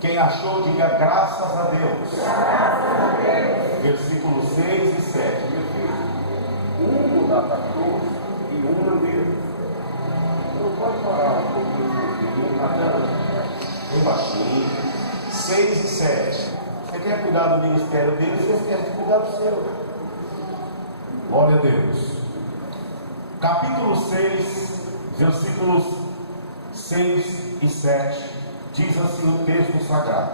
Quem achou, diga graças a Deus. Graças a Deus. Versículos 6 e 7. Meu filho, um dá cachorro e um na mesa. Não pode parar um pouquinho na tela. Bem baixinho. 6 e 7. Você quer cuidar do ministério dele, você quer cuidar do seu. Glória a Deus. Capítulo 6, versículos 6 e 7. Diz assim o texto sagrado.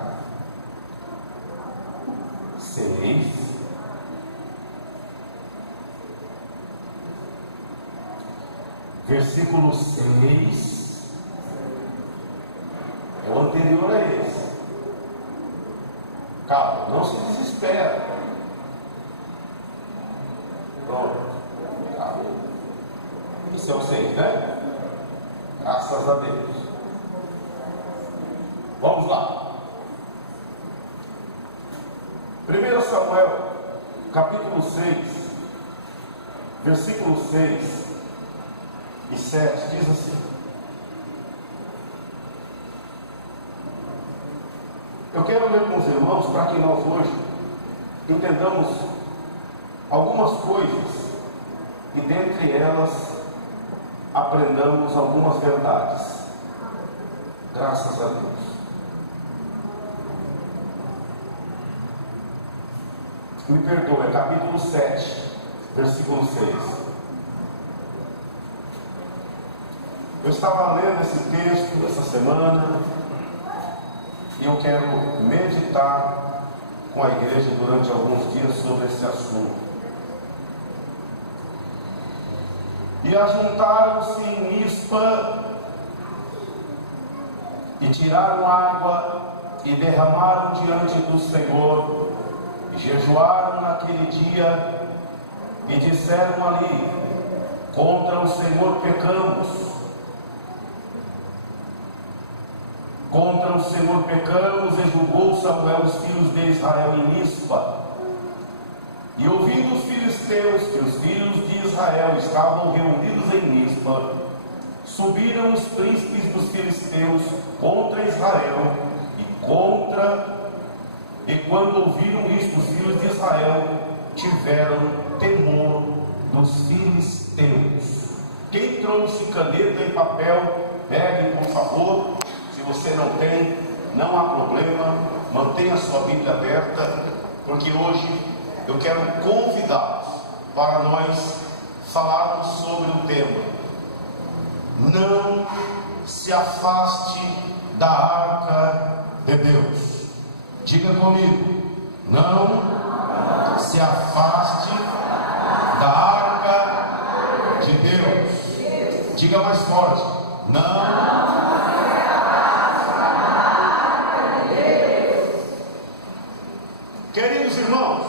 6. Versículo 6. É o anterior a esse. Calma, não se desespera. Pronto. Calma. Isso é o 6, né? Graças a Deus. Vamos lá. 1 Samuel, capítulo 6, versículo 6 e 7, diz assim. Eu quero ler com os irmãos para que nós hoje entendamos algumas coisas e dentre elas aprendamos algumas verdades. Graças a Deus. Me perdoe, capítulo 7, versículo 6. Eu estava lendo esse texto essa semana e eu quero meditar com a igreja durante alguns dias sobre esse assunto. E ajuntaram-se em Mispa e tiraram água e derramaram diante do Senhor. E jejuaram naquele dia e disseram ali: contra o Senhor pecamos. Contra o Senhor pecamos, e julgou Samuel os filhos de Israel em Mispa. E ouvindo os filisteus que os filhos de Israel estavam reunidos em Mispa, subiram os príncipes dos filisteus contra Israel e quando ouviram isto, os filhos de Israel tiveram temor dos filisteus. Quem trouxe caneta e papel, pegue por favor. Se você não tem, não há problema, mantenha sua Bíblia aberta, porque hoje eu quero convidá-los para nós falarmos sobre o tema: não se afaste da arca de Deus. Diga comigo: não se afaste da arca de Deus. Diga mais forte: não se afaste da arca de Deus. Queridos irmãos,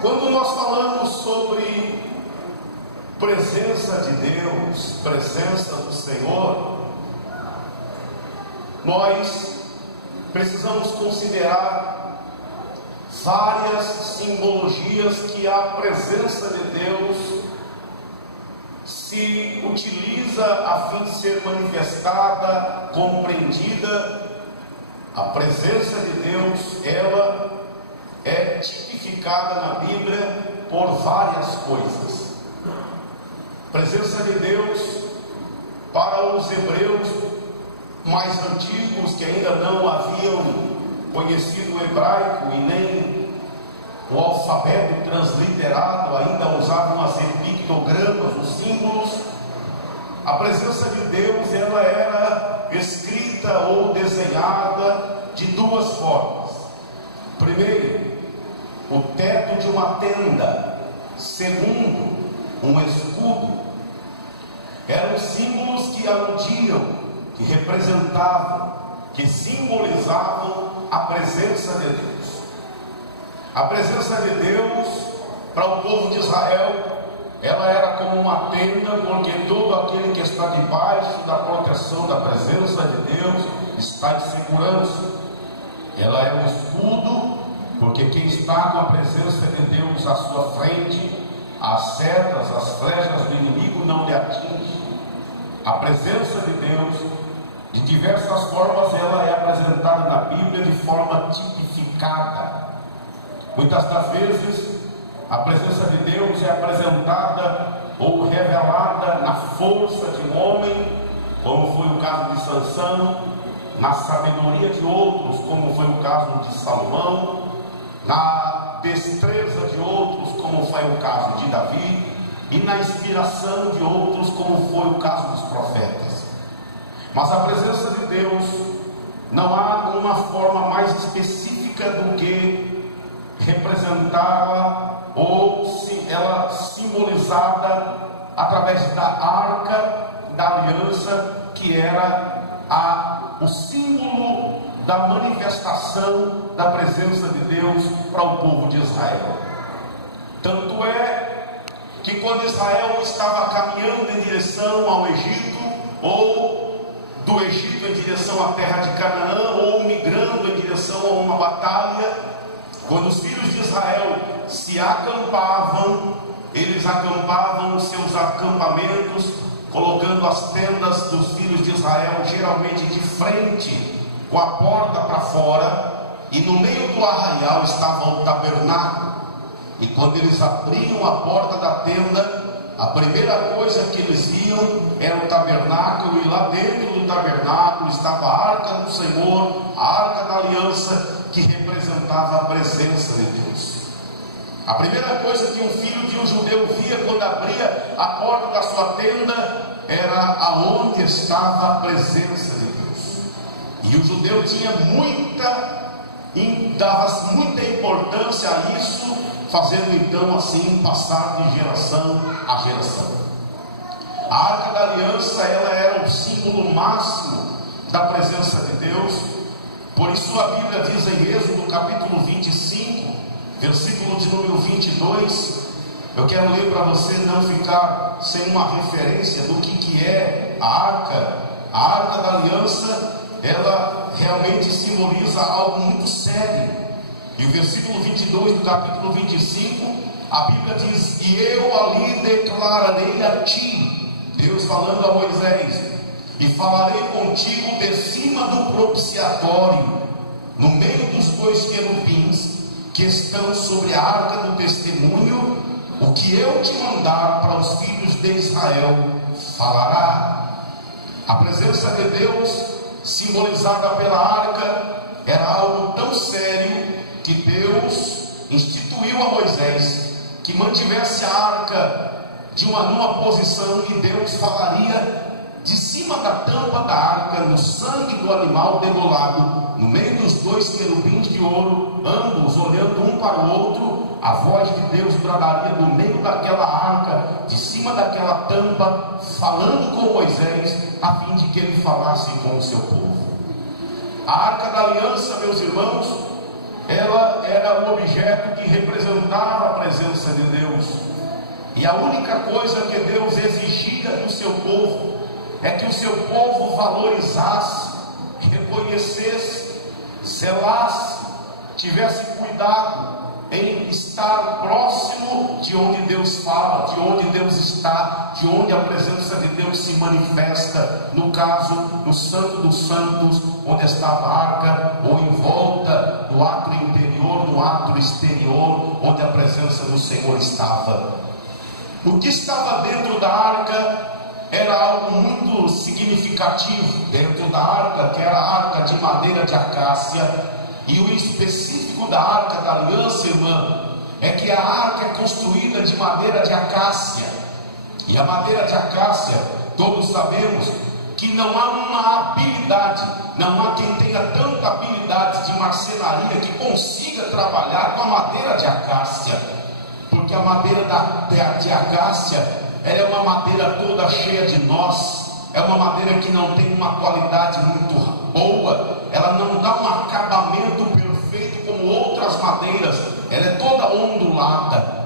quando nós falamos sobre presença de Deus, presença do Senhor, nós precisamos considerar várias simbologias que a presença de Deus se utiliza a fim de ser manifestada, compreendida. A presença de Deus, ela é tipificada na Bíblia por várias coisas. A presença de Deus para os hebreus mais antigos, que ainda não haviam conhecido o hebraico e nem o alfabeto transliterado, ainda usavam as pictogramas, os símbolos. A presença de Deus, ela era escrita ou desenhada de duas formas. Primeiro, o teto de uma tenda. Segundo, um escudo. Eram símbolos que aludiam, que representavam, que simbolizavam a presença de Deus. A presença de Deus para o povo de Israel, ela era como uma tenda, porque todo aquele que está debaixo da proteção da presença de Deus está em segurança. Ela é um escudo, porque quem está com a presença de Deus à sua frente, as setas, as flechas do inimigo não lhe atingem. A presença de Deus De diversas formas ela é apresentada na Bíblia de forma tipificada. Muitas das vezes a presença de Deus é apresentada ou revelada na força de um homem, como foi o caso de Sansão, na sabedoria de outros, como foi o caso de Salomão, na destreza de outros, como foi o caso de Davi, e na inspiração de outros, como foi o caso dos profetas. Mas a presença de Deus, não há uma forma mais específica do que representá-la ou se ela simbolizada através da arca da aliança, que era o símbolo da manifestação da presença de Deus para o povo de Israel. Tanto é que quando Israel estava caminhando em direção ao Egito, ou do Egito em direção à terra de Canaã, ou migrando em direção a uma batalha, quando os filhos de Israel se acampavam, eles acampavam os seus acampamentos, colocando as tendas dos filhos de Israel geralmente de frente, com a porta para fora, e no meio do arraial estava o tabernáculo. E quando eles abriam a porta da tenda, a primeira coisa que eles viam era o tabernáculo, e lá dentro do tabernáculo estava a arca do Senhor, a arca da aliança, que representava a presença de Deus. A primeira coisa que um filho de um judeu via quando abria a porta da sua tenda era aonde estava a presença de Deus. E o judeu tinha dava muita importância a isso, fazendo então assim passar de geração a geração. A arca da aliança, ela era o símbolo máximo da presença de Deus. Por isso a Bíblia diz em Êxodo capítulo 25, versículo de número 22, eu quero ler para você não ficar sem uma referência do que é a arca. A arca da aliança, ela realmente simboliza algo muito sério. E o versículo 22 do capítulo 25, a Bíblia diz: e eu ali declararei a ti, Deus falando a Moisés, e falarei contigo de cima do propiciatório, no meio dos dois querubins que estão sobre a arca do testemunho, o que eu te mandar para os filhos de Israel falará. A presença de Deus, simbolizada pela arca, era algo tão sério que Deus instituiu a Moisés que mantivesse a arca numa posição, e Deus falaria de cima da tampa da arca, no sangue do animal degolado, no meio dos dois querubins de ouro, ambos olhando um para o outro. A voz de Deus bradaria do meio daquela arca, de cima daquela tampa, falando com Moisés, a fim de que ele falasse com o seu povo. A arca da aliança, meus irmãos, ela era o objeto que representava a presença de Deus. E a única coisa que Deus exigia do seu povo é que o seu povo valorizasse, reconhecesse, zelasse, tivesse cuidado em estar próximo de onde Deus fala, de onde Deus está, de onde a presença de Deus se manifesta. No caso, no Santo dos Santos, onde estava a arca, ou em volta do átrio interior, no átrio exterior, onde a presença do Senhor estava. O que estava dentro da arca era algo muito significativo. Dentro da arca, que era a arca de madeira de acácia. E o específico da arca da aliança, irmã, é que a arca é construída de madeira de acácia. E a madeira de acácia, todos sabemos que não há uma habilidade, não há quem tenha tanta habilidade de marcenaria que consiga trabalhar com a madeira de acácia. Porque a madeira de acácia, ela é uma madeira toda cheia de nós, é uma madeira que não tem uma qualidade muito boa, ela não dá um acabamento perfeito como outras madeiras, ela é toda ondulada.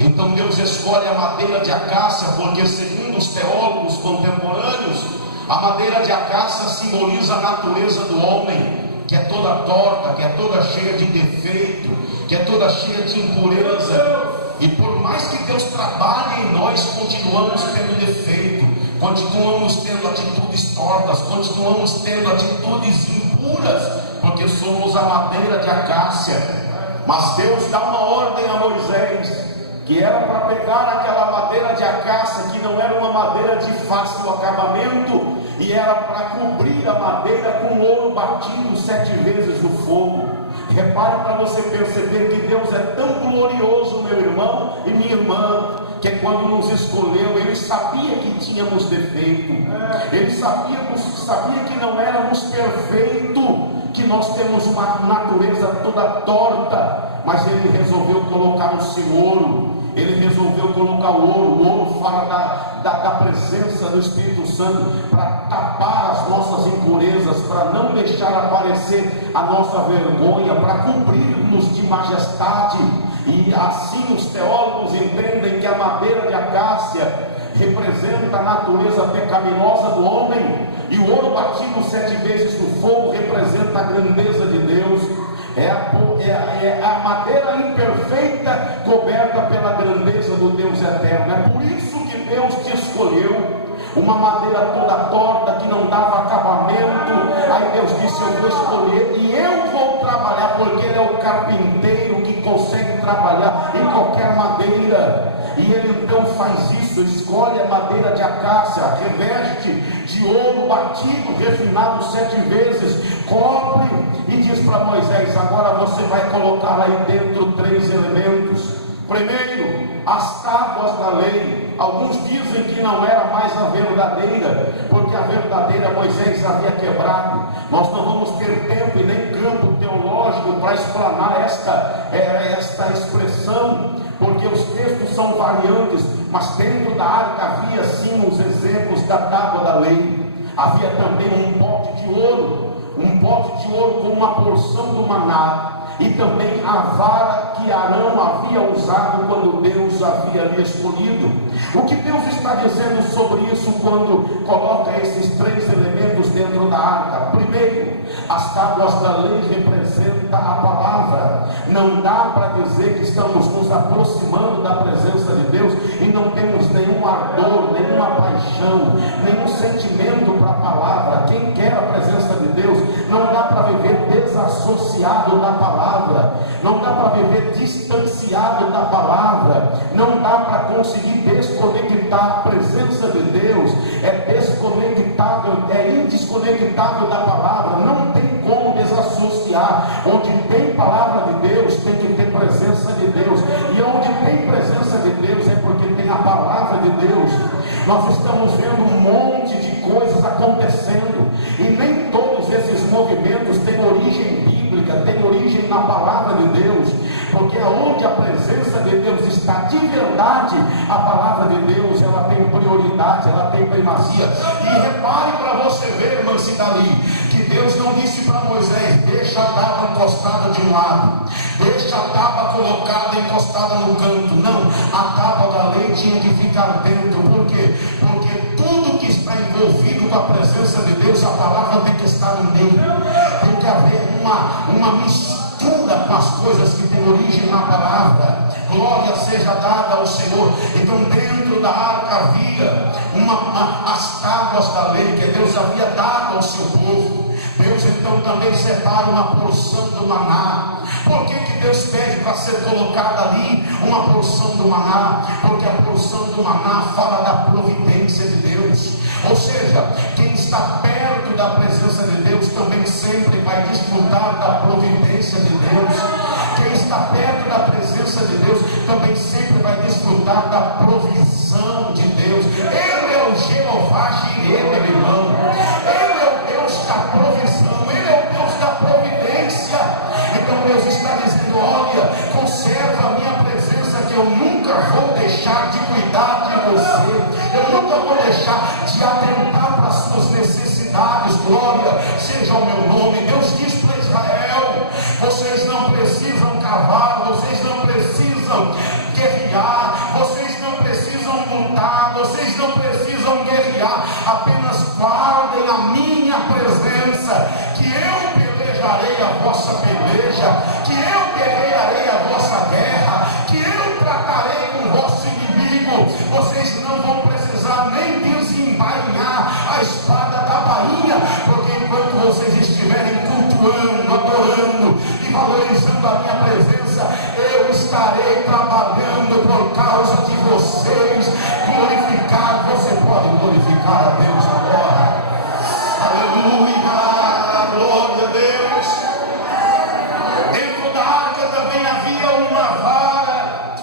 Então Deus escolhe a madeira de acácia, porque segundo os teólogos contemporâneos, a madeira de acácia simboliza a natureza do homem, que é toda torta, que é toda cheia de defeito, que é toda cheia de impureza. E por mais que Deus trabalhe em nós, continuamos tendo defeito, continuamos tendo atitudes tortas, continuamos tendo atitudes impuras, porque somos a madeira de acácia. Mas Deus dá uma ordem a Moisés, que era para pegar aquela madeira de acácia, que não era uma madeira de fácil acabamento, e era para cobrir a madeira com ouro batido 7 vezes no fogo. Repare para você perceber que Deus é tão glorioso, meu irmão e minha irmã, que quando nos escolheu, Ele sabia que tínhamos defeito, Ele sabia que não éramos perfeitos, que nós temos uma natureza toda torta, mas Ele resolveu colocar o seu ouro. Ele resolveu colocar o ouro fala da presença do Espírito Santo, para tapar as nossas impurezas, para não deixar aparecer a nossa vergonha, para cobrir-nos de majestade. E assim os teólogos entendem que a madeira de acácia representa a natureza pecaminosa do homem, e o ouro batido 7 vezes no fogo representa a grandeza de Deus. É a madeira imperfeita coberta pela grandeza do Deus eterno. É por isso que Deus te escolheu. Uma madeira toda torta, que não dava acabamento. Aí Deus disse: eu vou escolher e eu vou trabalhar, porque Ele é o carpinteiro que consegue trabalhar em qualquer madeira. E Ele então faz isso, escolhe a madeira de acácia, reveste de ouro batido, refinado 7 vezes, cobre, e diz para Moisés: agora você vai colocar aí dentro 3 elementos. Primeiro, as tábuas da lei. Alguns dizem que não era mais a verdadeira, porque a verdadeira Moisés havia quebrado. Nós não vamos ter tempo e nem campo teológico para explanar esta expressão, porque os textos são variantes, mas dentro da arca havia sim os exemplos da tábua da lei. Havia também um pote de ouro com uma porção do maná, e também a vara que Arão havia usado quando Deus havia lhe escolhido. O que Deus está dizendo sobre isso quando coloca esses 3 elementos dentro da arca? Primeiro, as tábuas da lei representam a palavra. Não dá para dizer que estamos nos aproximando da presença de Deus e não temos nenhum ardor, nenhuma paixão, nenhum sentimento para a palavra. Quem quer a presença de Deus, não dá para viver desassociado da palavra, não dá para viver distanciado da palavra, não dá para conseguir desconectar. A presença de Deus é desconectável, é indesconectável da palavra, não tem como desassociar. Onde tem palavra de Deus, tem que ter presença de Deus, e onde tem presença de Deus é porque tem a palavra de Deus. Nós estamos vendo um monte de coisas acontecendo, e nem todos esses movimentos têm origem bíblica, têm origem na palavra de Deus, porque aonde a presença de Deus está de verdade, a palavra de Deus, ela tem prioridade, ela tem primazia. E repare para você ver, irmã Cidali, que Deus não disse para Moisés: deixa a tábua encostada de um lado, deixa a tábua colocada encostada no canto. Não, a tábua da lei tinha que ficar dentro. Por quê? Porque tudo que está envolvido com a presença de Deus, a palavra tem que estar no meio. Tem que haver uma mistura com as coisas que têm origem na palavra. Glória seja dada ao Senhor. Então dentro da arca havia as tábuas da lei que Deus havia dado ao seu povo. Deus então também separa uma porção do maná. Por que Deus pede para ser colocada ali uma porção do maná? Porque a porção do maná fala da providência de Deus. Ou seja, quem está perto da presença de Deus também sempre vai desfrutar da providência de Deus. Quem está perto da presença de Deus também sempre vai desfrutar da provisão de Deus. Ele é o Jeová Jireh, meu irmão. Ele é o Deus da provisão, Ele é o Deus da providência. Então Deus está dizendo: olha, conserva a minha presença, que eu nunca vou deixar de cuidar de você, eu nunca vou deixar de atentar para as suas necessidades. Glória seja o meu nome. Deus diz para Israel: vocês não precisam cavar, vocês não precisam guerrear, vocês não precisam lutar, vocês não precisam guerrear, apenas guardem a minha presença, que eu pelejarei a vossa peleja, que eu guerrearei a vossa guerra, que eu tratarei a minha presença, eu estarei trabalhando por causa de vocês. Glorificar, você pode glorificar a Deus agora. Aleluia, glória a Deus. Dentro da arca também havia uma vara,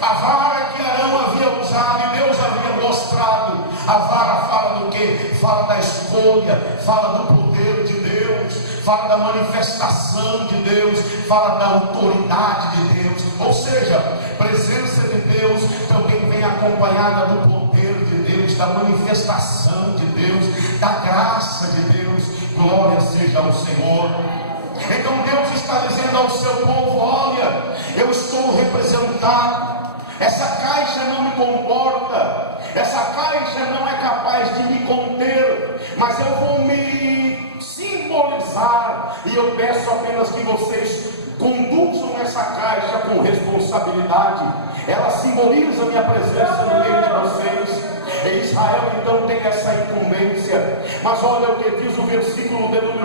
a vara que Arão havia usado e Deus havia mostrado. A vara fala do que? Fala da escolha, fala do poder de Deus, fala da manifestação de Deus, fala da autoridade de Deus. Ou seja, a presença de Deus também vem acompanhada do poder de Deus, da manifestação de Deus, da graça de Deus. Glória seja ao Senhor. Então Deus está dizendo ao seu povo: olha, eu estou representado. Essa caixa não me comporta, essa caixa não é capaz de me conter, mas eu vou me simbolizar, e eu peço apenas que vocês conduzam essa caixa com responsabilidade. Ela simboliza a minha presença no meio de vocês. E Israel então tem essa incumbência. Mas olha o que diz o versículo de número 1,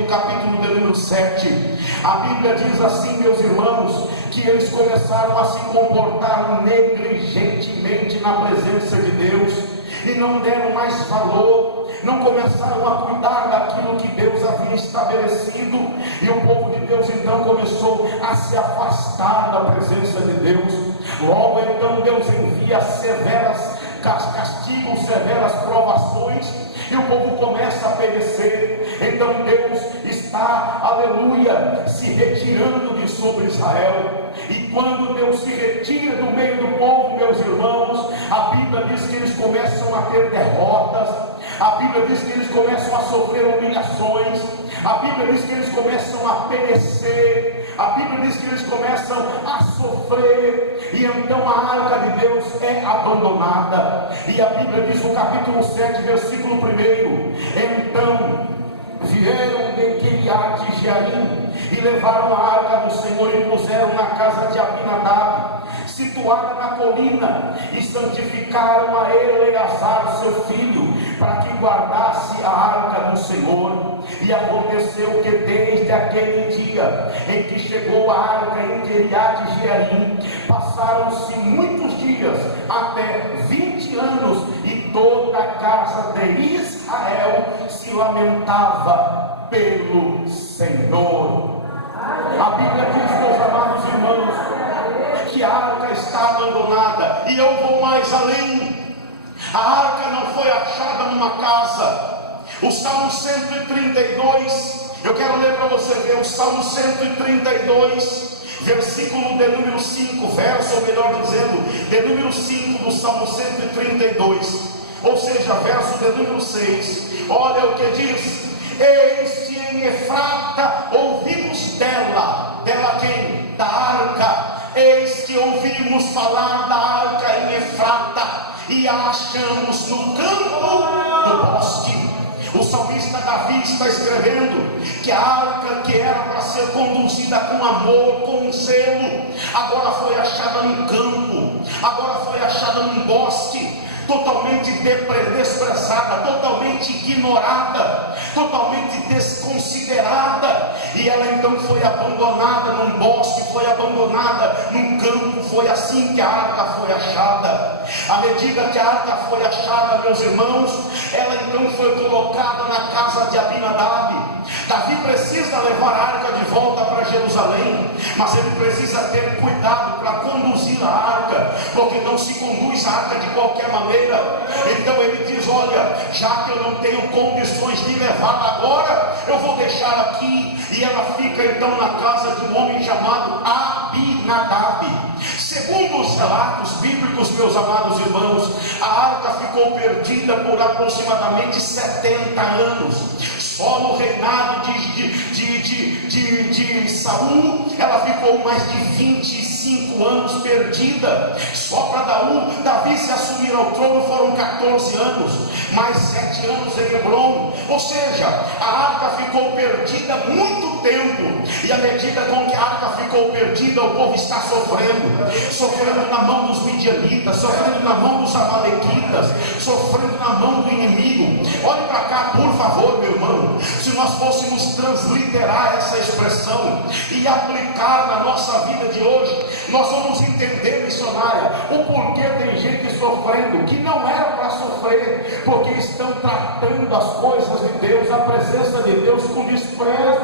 no capítulo de número 7. A Bíblia diz assim, meus irmãos, que eles começaram a se comportar negligentemente na presença de Deus, e não deram mais valor, não começaram a cuidar daquilo que Deus havia estabelecido, e o povo de Deus então começou a se afastar da presença de Deus. Logo então Deus envia severas castigos, severas provações, e o povo começa a perecer. Então Deus está, aleluia, se retirando de sobre Israel. E quando Deus se retira do meio do povo, meus irmãos, a Bíblia diz que eles começam a ter derrotas, a Bíblia diz que eles começam a sofrer humilhações, a Bíblia diz que eles começam a perecer, a Bíblia diz que eles começam a sofrer, e então a arca de Deus é abandonada. E a Bíblia diz no capítulo 7, versículo 1: então vieram de Quiriate-Jearim e levaram a arca do Senhor e puseram na casa de Abinadab, situada na colina, e santificaram a Eleazar seu filho, para que guardasse a arca do Senhor. E aconteceu que desde aquele dia em que chegou a arca em Quiriate-Jearim, passaram-se muitos dias, até 20 anos, e toda a casa de Israel se lamentava pelo Senhor. A Bíblia diz, meus amados irmãos, que a arca está abandonada, e eu vou mais além. A arca não foi achada numa casa. O Salmo 132, eu quero ler para você ver o Salmo 132, versículo de número 5, verso, ou melhor dizendo, de número 5 do Salmo 132, ou seja, verso de número 6. Olha o que diz: eis que em Efrata ouvimos dela. Dela quem? Da arca. Eis que ouvimos falar da arca em Efrata, e a achamos no campo do bosque. O salmista Davi está escrevendo que a arca, que era para ser conduzida com amor, com zelo, agora foi achada num campo, agora foi achada num bosque, totalmente desprezada, totalmente ignorada, totalmente desconsiderada. E ela então foi abandonada num bosque, foi abandonada num campo. Foi assim que a arca foi achada. À medida que a arca foi achada, meus irmãos, ela então foi colocada na casa de Abinadab. Davi precisa levar a arca de volta para Jerusalém, mas ele precisa ter cuidado para conduzir a arca, porque não se conduz a arca de qualquer maneira. Então ele diz: olha, já que eu não tenho condições de levá-la agora, eu vou deixar aqui. E ela fica então na casa de um homem chamado Abinadab. Segundo os relatos bíblicos, meus amados irmãos, a arca ficou perdida por aproximadamente 70 anos. Só no reinado de Saul, ela ficou mais de 25 anos perdida. Só para Davi se assumir ao trono foram 14 anos, mais 7 anos em Hebron. Ou seja, a arca ficou perdida muito tempo. E à medida com que a arca ficou perdida, o povo está sofrendo na mão dos midianitas, sofrendo na mão dos amalequitas, sofrendo na mão do inimigo. Olhe para cá, por favor, meu irmão. Se nós fôssemos transliterar essa expressão e aplicar aplicar na nossa vida de hoje, nós vamos entender, missionária, o porquê tem gente sofrendo, que não era para sofrer, porque estão tratando as coisas de Deus, a presença de Deus com desprezo,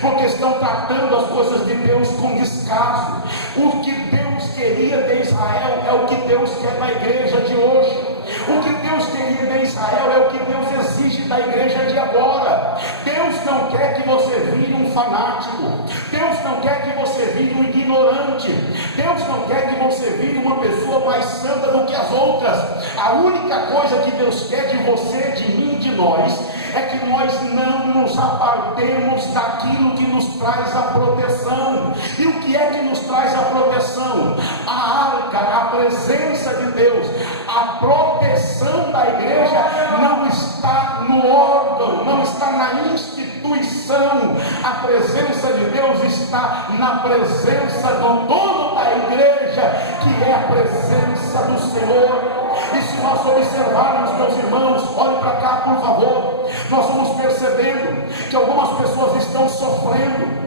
porque estão tratando as coisas de Deus com descaso. O que Deus queria de Israel é o que Deus quer na igreja de hoje. O que Deus queria de Israel é o que Deus exige da igreja de agora. Deus não quer que você vire um fanático. Deus não quer que você vire um ignorante. Deus não quer que você vire uma pessoa mais santa do que as outras. A única coisa que Deus quer de você, de mim, de nós, é que nós não nos apartemos daquilo que nos traz a proteção. E o que é que nos traz a proteção? A arca, a presença de Deus. A proteção da igreja não está no órgão, não está na instituição. A presença de Deus está na presença do dono da igreja, que é a presença do Senhor. E se nós observarmos, meus irmãos, olhem para cá, por favor, nós vamos percebendo que algumas pessoas estão sofrendo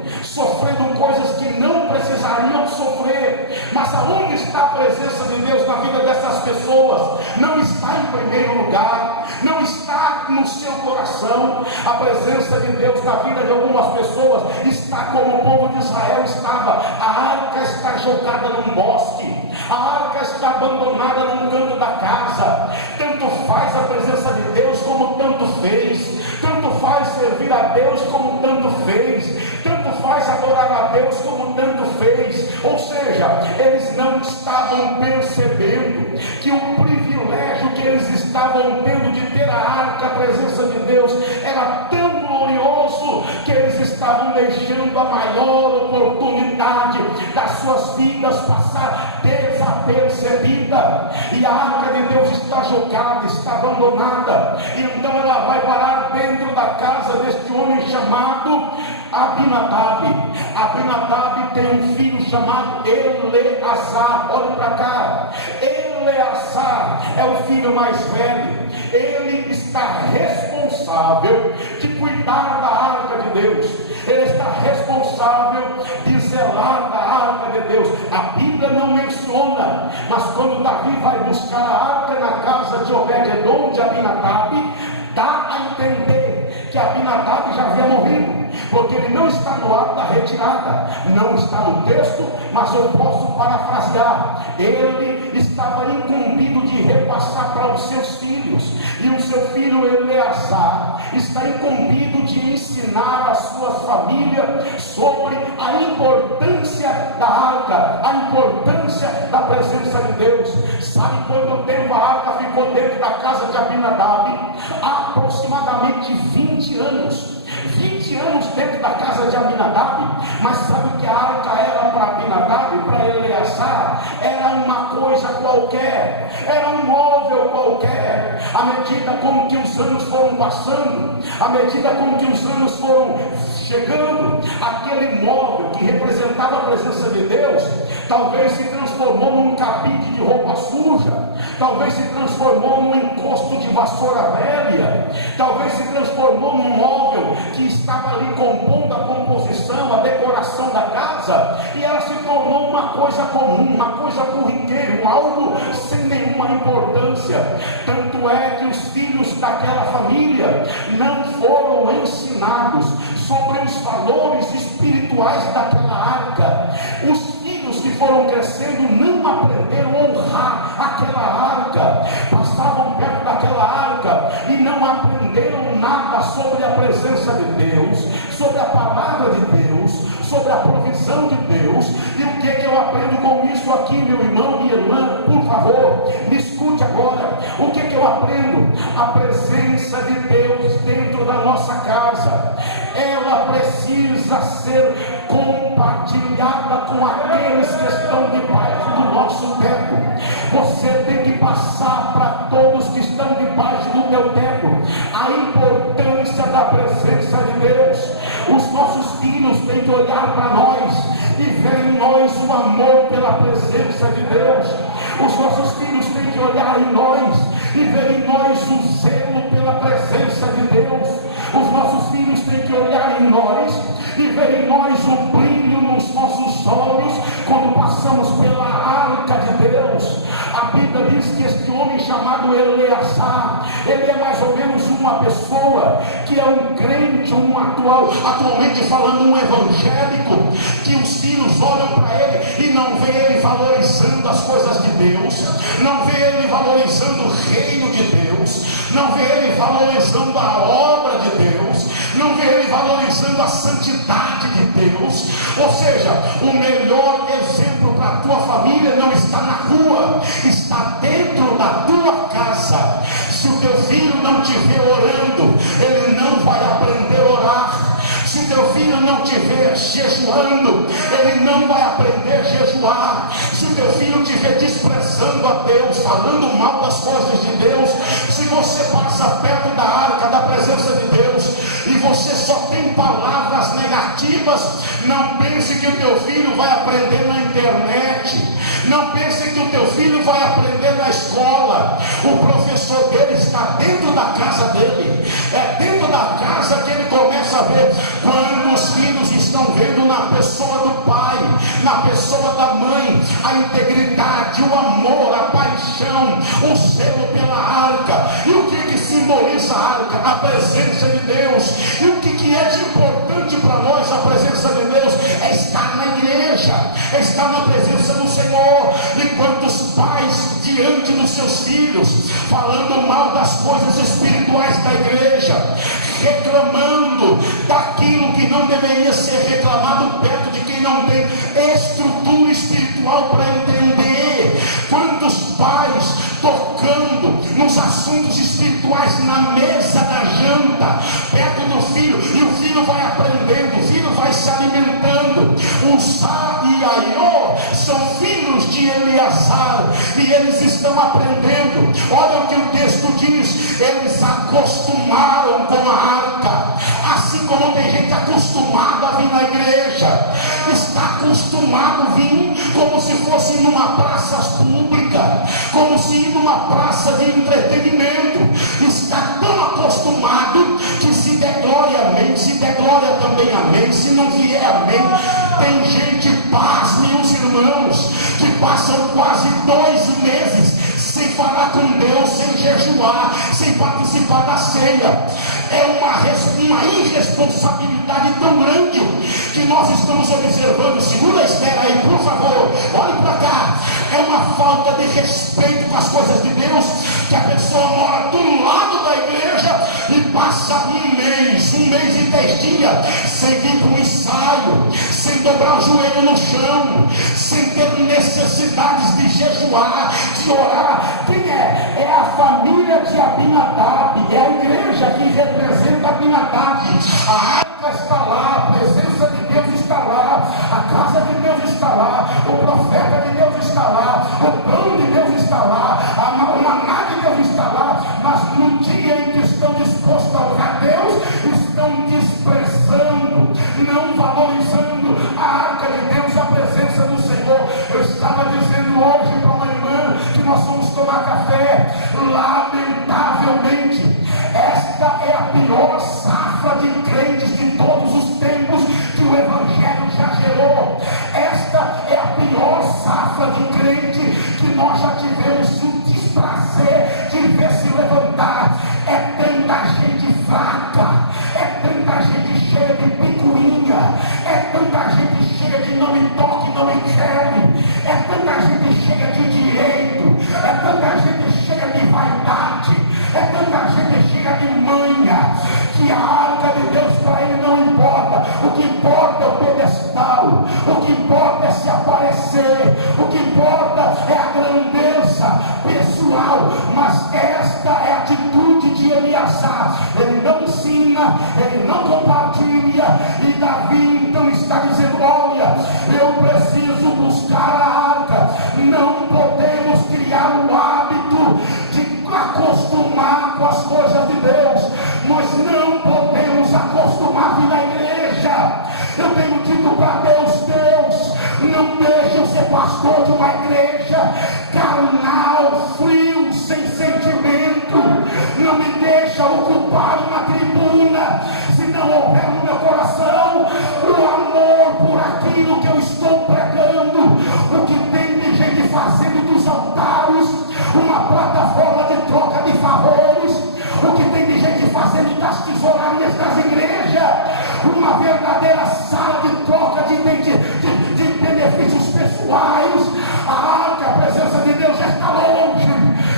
coisas que não precisariam sofrer. Mas aonde está a presença de Deus na vida dessas pessoas? Não está em primeiro lugar, não está no seu coração. A presença de Deus na vida de algumas pessoas está como o povo de Israel estava. A arca está jogada num bosque, a arca está abandonada num canto da casa. Tanto faz a presença de Deus como tanto fez, tanto faz servir a Deus como tanto fez, tanto faz adorar a Deus como tanto fez. Ou seja, eles não estavam percebendo que o privilégio que eles estavam tendo de ter a arca, a presença de Deus, era tão glorioso que eles estavam deixando a maior oportunidade das suas vidas passar desapercebida. E a arca de Deus está jogada, está abandonada, e então ela vai parar dentro da casa deste homem chamado Abinadab. Abinadab tem um filho chamado Eleazar. Olha para cá. Eleazar é o filho mais velho. Ele está responsável de cuidar da arca de Deus. Ele está responsável de zelar da arca de Deus. A Bíblia não menciona, mas quando Davi vai buscar a arca na casa de Obed-edom, de Abinadab, dá a entender que Abinadab já havia morrido, porque ele não está no ato da retirada, não está no texto, mas eu posso parafrasear. Ele estava incumbido de repassar para os seus filhos, e o seu filho Eleazar está incumbido de ensinar a sua família sobre a importância da arca, a importância da presença de Deus. Sabe quanto tempo a arca ficou dentro da casa de Abinadab? Aproximadamente 20 anos. 20 anos dentro da casa de Abinadab. Mas sabe o que a arca era para Abinadab e para Eleazar? Era uma coisa qualquer, era um móvel qualquer. À medida com que os anos foram passando, à medida com que os anos foram chegando, aquele móvel que representava a presença de Deus, talvez se transformou num cabide de roupa suja, talvez se transformou num encosto de vassoura velha, talvez se transformou num móvel que estava ali compondo a composição, a decoração da casa, e ela se tornou uma coisa comum, uma coisa corriqueira, algo sem nenhuma importância. Tanto é que os filhos daquela família não foram ensinados sobre os valores espirituais daquela arca. Os filhos que foram crescendo não aprenderam a honrar aquela arca, passavam perto daquela arca e não aprenderam nada sobre a presença de Deus, sobre a palavra de Deus, sobre a provisão de Deus. E o que é que eu aprendo com isso aqui, meu irmão, minha irmã? Por favor, me escute agora. O que é que eu aprendo? A presença de Deus dentro da nossa casa, ela precisa ser compartilhada com aqueles que estão debaixo do nosso teto. Você tem que passar para todos que estão debaixo do teu teto a importância da presença de Deus. Os nossos filhos têm que olhar para nós e ver em nós o amor pela presença de Deus. Os nossos filhos têm que olhar em nós e ver em nós o zelo pela presença de Deus. Os nossos filhos têm que olhar em nós e ver em nós um brilho nos nossos olhos quando passamos pela arca de Deus. A Bíblia diz que este homem chamado Eleazar, ele é mais ou menos uma pessoa que é um crente, atualmente falando, um evangélico, que os filhos olham para ele e não vê ele valorizando as coisas de Deus, não vê ele valorizando o reino de Deus, não vê ele valorizando a obra de Deus, não vê ele valorizando a santidade de Deus. Ou seja, o melhor exemplo para a tua família não está na rua, está dentro da tua casa. Se o teu filho não te vê orando, ele não vai aprender a orar. Se teu filho não te vê jejuando, ele não vai aprender a jejuar. Se teu filho te vê desprezando a Deus, falando mal das coisas de Deus, se você passa perto da arca da presença de Deus e você só tem palavras negativas, não pense que o teu filho vai aprender na internet. Não pense que o teu filho vai aprender na escola. O professor dele está dentro da casa dele. É dentro da casa que ele começa a ver. Quando os filhos estão vendo na pessoa do pai, na pessoa da mãe, a integridade, o amor, a paixão, o zelo pela arca. E o que simboliza a arca? A presença de Deus. E o que é de importante para nós, a presença de Deus? É estar na igreja, é estar na presença do Senhor. Enquanto os pais diante dos seus filhos, falando mal das coisas espirituais da igreja, reclamando daquilo que não deveria ser reclamado perto de quem não tem estrutura espiritual para entender. Quantos pais tocando nos assuntos espirituais na mesa da janta, perto do filho, e o filho vai aprendendo, o filho vai se alimentando. Uzá e Aiô são filhos de Eleazar e eles estão aprendendo. Olha o que o texto diz: eles acostumaram com a arca, assim como tem gente acostumada a vir na igreja, está acostumado a vir como se fosse numa praça pública, como se ir numa praça de entretenimento. Está tão acostumado que se der glória, amém, se der glória também, amém, se não vier, amém. Tem gente, pasmem os irmãos, que passam quase 2 meses sem falar com Deus, sem jejuar, sem participar da ceia. É uma irresponsabilidade tão grande que nós estamos observando. Segura a espera aí, por favor, olhe para cá. É uma falta de respeito com as coisas de Deus, que a pessoa mora do lado da igreja e passa um mês e 10 dias sem vir para um ensaio, sem dobrar o joelho no chão, sem ter necessidades de jejuar, de orar. Quem é? É a família de Abinadab, é a igreja que representa Abinadab. A arca está lá, a presença de Deus está lá, a casa de Deus está lá, o profeta de Deus está lá, o pão de Deus está lá, o maná de Deus está lá, mas no dia em que estão dispostos a orar Deus, estão desprezando, não valorizando a arca de Deus, a presença do Senhor. Eu estava dizendo hoje para uma irmã que nós vamos tomar café. Lamentavelmente, esta é a pior safra de crentes de todos os tempos que o Evangelho já gerou. Esta é a pior safra de crente que nós já tivemos o desprazer de ver se levantar. É tanta gente fraca, é tanta gente cheia de picuinha, é tanta gente cheia de não me toque, não me quere, é tanta gente cheia de direito, é tanta gente cheia de vaidade, é tanta gente cheia de manha, que a arca de Deus para ele não importa. O que importa é o pedestal, o que importa é se aparecer, o que importa é a grandeza pessoal. Mas esta é a atitude de Eleazar. Ele não ensina, ele não compartilha, e Davi então está dizendo: olha, eu preciso buscar a arca. Não podemos criar um hábito de acostumar com as coisas de Deus. Nós não podemos acostumar a vir na igreja. Eu tenho dito para Deus, não deixe eu ser pastor de uma igreja carnal, frio, sem sentimento. Não me deixa ocupar uma tribuna pessoais, uma plataforma de troca de favores. O que tem de gente fazendo das tesourarias das igrejas, uma verdadeira sala de troca de benefícios pessoais. A arca, a presença de Deus já está longe,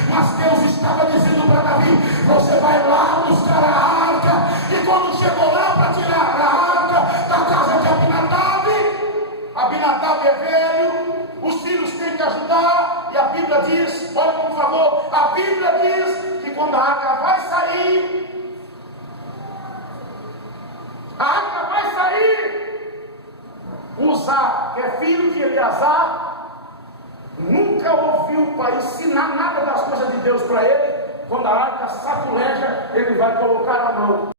mas Deus estava dizendo para Davi: você vai lá buscar a arca. E quando chegou lá para tirar a arca da casa de Abinadab é velho, os filhos têm que ajudar, e a Bíblia diz, olha por favor, a Bíblia diz que quando a arca vai sair, Uzá, que é filho de Eleazar, nunca ouviu para ensinar nada das coisas de Deus para ele. Quando a arca saculeja, ele vai colocar a mão.